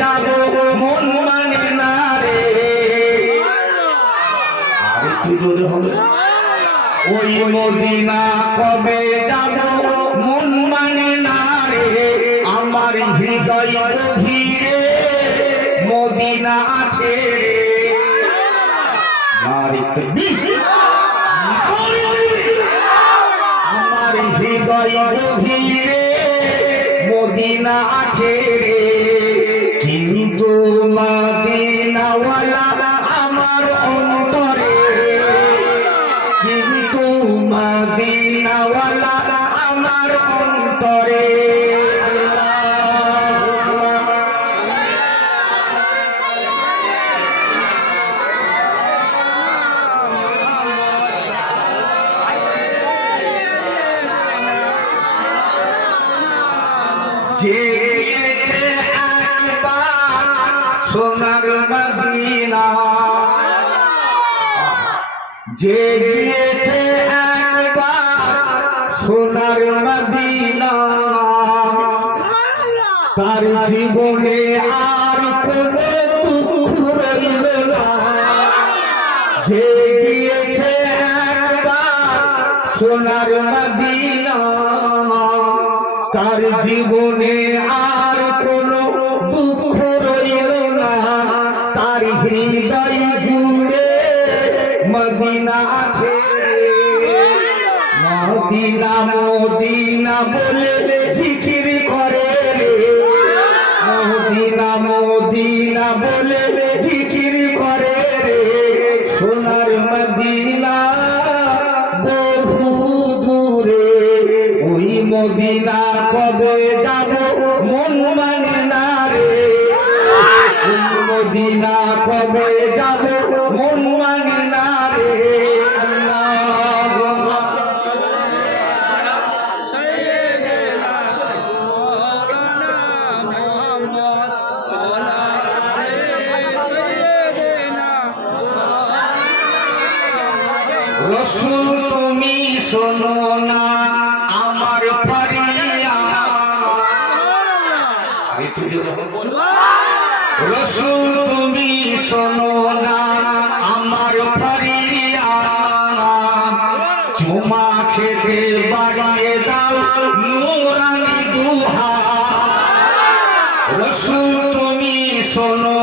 যাব মন মানে না রে। আর একটু জোরে হবে। ওই মদিনা কবে যাব মন মানে না রে, আমার হৃদয় গভীরে মদিনা আছে রে। আমার হৃদয় গভীরে মদিনা আছে রে, কিন্তু মদিনাওয়ালা আমার অন্তরে, কিন্তু মদিনাওয়ালা আমার অন্তরে। যে গিয়েছে একবার সোনার মদিনা, যে গিয়েছে একবার সোনার মদিনা, তার জীবনে আর কোনো দুঃখ রইল না। যে গিয়েছে একবার সোনার মদিনা, তার জীবনে আর কোনো দুঃখ রইল না। তার হৃদয় জুড়ে মদিনা আছে। মদিনা মদিনা বলে জিকির করে রে, মদিনা মদিনা বলে জিকির করে রে। সোনার মদিনা বহু দূরে, ওই মদিনা কবে যাব মন মানে না রে। ওই মদিনা কবে যাব মন মানে না রে। রসুল তুমি শোনো না আমার ফরিয়াদ, রসুল তুমি শোনো না আমার ফরিয়াদ। চুমা খেতে বাড়িয়ে দাও নুরানি দুহাত, রসুল তুমি শোনো